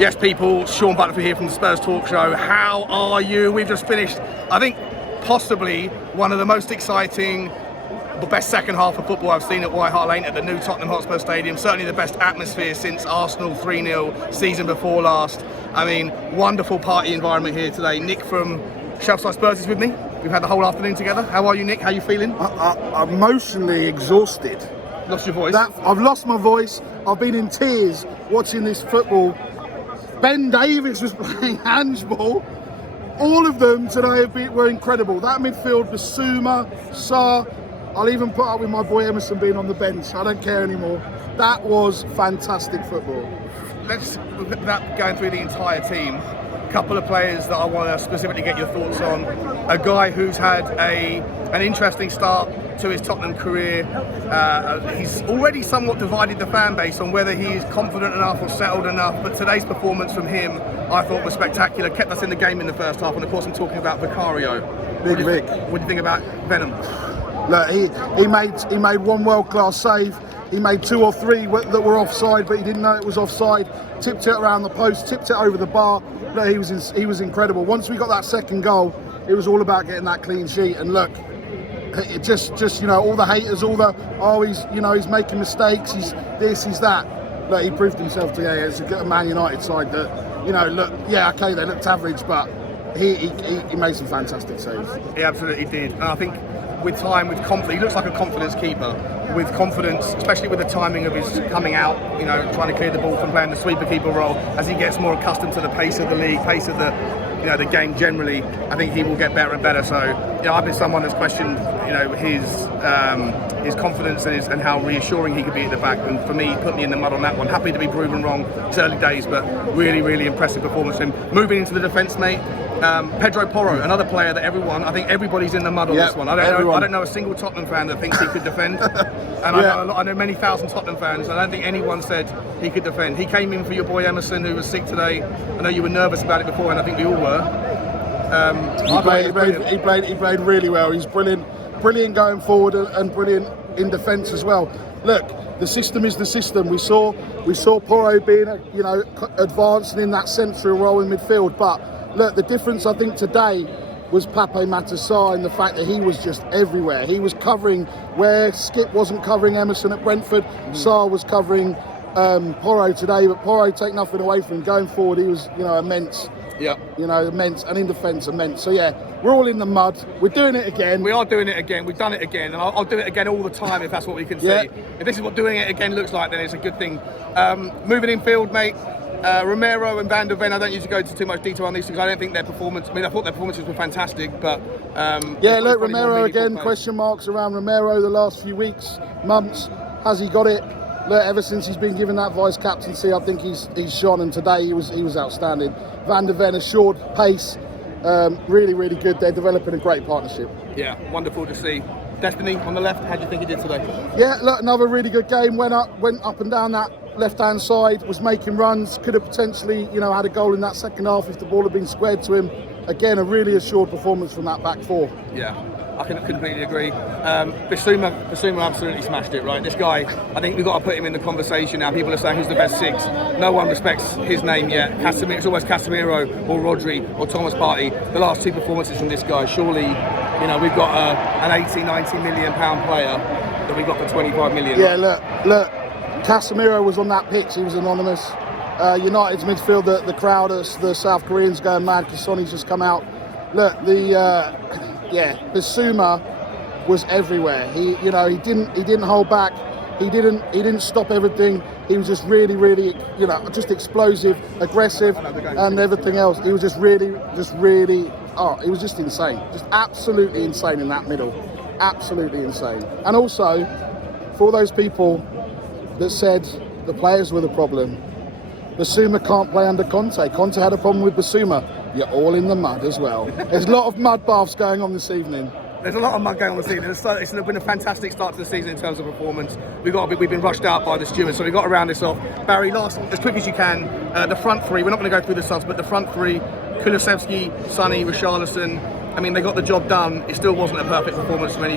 Yes, people, Sean Butterfield here from the Spurs Talk Show. How are you? We've just finished, I think, possibly one of the most exciting, the best second half of football I've seen at White Hart Lane at the new Tottenham Hotspur Stadium. Certainly the best atmosphere since Arsenal 3-0 season before last. I mean, wonderful party environment here today. Nick from Shelfside Spurs is with me. We've had the whole afternoon together. How are you, Nick? How are you feeling? I'm emotionally exhausted. Lost your voice? I've lost my voice. I've been in tears watching this football. Ben Davies was playing handball. All of them today were incredible. That midfield, Basuma, Sarr. I'll even put up with my boy Emerson being on the bench. I don't care anymore. That was fantastic football. Let's look at that going through the entire team. A couple of players that I want to specifically get your thoughts on. A guy who's had an interesting start to his Tottenham career. He's already somewhat divided the fan base on whether he's confident enough or settled enough, but today's performance from him I thought was spectacular, kept us in the game in the first half, and of course I'm talking about Vicario. Big Vic. What do you think about Venom? Look, he made one world-class save. He made two or three that were offside, but he didn't know it was offside. Tipped it around the post, tipped it over the bar. Look, he was incredible. Once we got that second goal, it was all about getting that clean sheet. And look, it just all the haters, he's making mistakes, he's this, he's that. Look, he proved himself today as a Man United side that, they looked average, but he made some fantastic saves. He absolutely did. And I think with time, with confidence, he looks like a confidence keeper. With confidence, especially with the timing of his coming out, trying to clear the ball from playing the sweeper keeper role, as he gets more accustomed to the pace of the league, pace of the game generally, I think he will get better and better. So, I've been someone that's questioned, his confidence and how reassuring he could be at the back. And for me, he put me in the mud on that one. Happy to be proven wrong. It's early days, but really, really impressive performance from him. Moving into the defence, mate. Pedro Porro, another player that I think everybody's in the mud on this one. I don't know a single Tottenham fan that thinks he could defend. And I know many thousand Tottenham fans. I don't think anyone said he could defend. He came in for your boy Emerson, who was sick today. I know you were nervous about it before, and I think we all were. He played really well. He's brilliant going forward and brilliant in defence as well. Look, the system is the system. We saw Porro being advanced and in that central role in midfield. But look, the difference I think today was Pape Matar Sarr in the fact that he was just everywhere. He was covering where Skip wasn't covering Emerson at Brentford. Sarr was covering Porro today, but Porro take nothing away from him. Going forward, he was immense. Yeah. Immense, and in defence, immense. So yeah, we're all in the mud. We're doing it again. We are doing it again. We've done it again, and I'll do it again all the time if that's what we can see. If this is what doing it again looks like, then it's a good thing. Moving infield, mate. Romero and Van der Ven, I don't need to go into too much detail on these things. I don't think their performance, I thought their performances were fantastic, but... look, Romero again, question marks around Romero the last few weeks, months. Has he got it? Look, ever since he's been given that vice captaincy, I think he's shone, and today he was outstanding. Van der Ven, assured pace, really, really good. They're developing a great partnership. Yeah, wonderful to see. Destiny on the left, how do you think he did today? Yeah, look, another really good game. Went up and down that left-hand side, was making runs, could have potentially, had a goal in that second half if the ball had been squared to him. Again, a really assured performance from that back four. Yeah, I can completely agree. Basuma absolutely smashed it, right? This guy, I think we've got to put him in the conversation now. People are saying who's the best six. No one respects his name yet. It's always Casemiro or Rodri or Thomas Partey. The last two performances from this guy, surely, we've got an 80-90 million pound player that we got for 25 million. Yeah, look. Casemiro was on that pitch, he was anonymous. United's midfield, the crowd, the South Koreans going mad because Sonny's just come out. Look, Basuma was everywhere. He didn't hold back. He didn't stop everything. He was just really, really, just explosive, aggressive, and everything else. He was just really, he was just insane. Just absolutely insane in that middle. Absolutely insane. And also, for all those people that said the players were the problem, Basuma can't play under Conte. Conte had a problem with Basuma. You're all in the mud as well. There's a lot of mud baths going on this evening. There's a lot of mud going on this evening. It's been a fantastic start to the season in terms of performance. We've been rushed out by the stewards, so we've got to round this off. Barry, last, as quick as you can, the front three, we're not going to go through the subs, but the front three, Kulusevski, Sonny, Richarlison, I mean, they got the job done. It still wasn't a perfect performance from any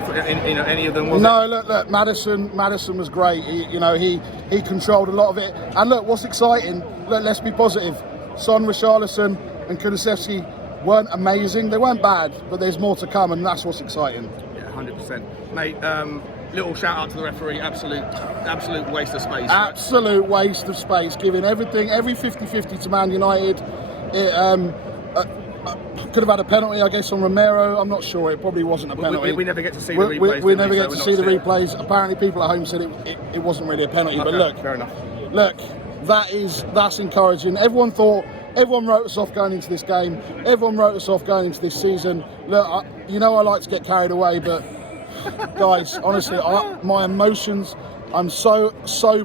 of them, was it? No, look, Maddison was great. He controlled a lot of it. And look, what's exciting, let's be positive. Son, Richarlison and Kulusevski weren't amazing. They weren't bad, but there's more to come, and that's what's exciting. Yeah, 100%. Mate, little shout out to the referee, absolute waste of space. Absolute waste of space, giving everything, every 50-50 to Man United. It could have had a penalty, I guess, on Romero. I'm not sure. It probably wasn't a penalty. We never get to see the replays. We never get to see the replays. Apparently, people at home said it wasn't really a penalty. Okay, but look, fair enough. Look, that's encouraging. Everyone wrote us off going into this game. Everyone wrote us off going into this season. Look, I like to get carried away, but guys, honestly, my emotions. I'm so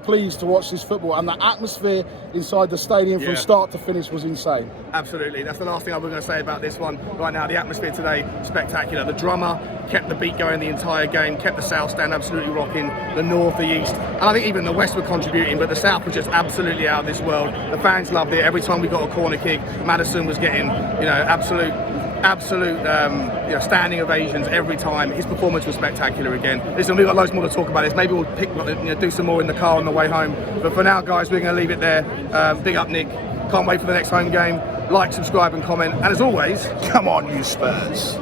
pleased to watch this football, and the atmosphere inside the stadium from start to finish was insane. Absolutely, that's the last thing I was going to say about this one. Right now, the atmosphere today, spectacular. The drummer kept the beat going the entire game, kept the South Stand absolutely rocking, the North, the East, and I think even the West were contributing, but the South was just absolutely out of this world. The fans loved it. Every time we got a corner kick, Maddison was getting, absolute standing ovations every time. His performance was spectacular again. Listen, we've got loads more to talk about this. Maybe we'll do some more in the car on the way home. But for now, guys, we're going to leave it there. Big up, Nick. Can't wait for the next home game. Like, subscribe and comment. And as always, come on, you Spurs.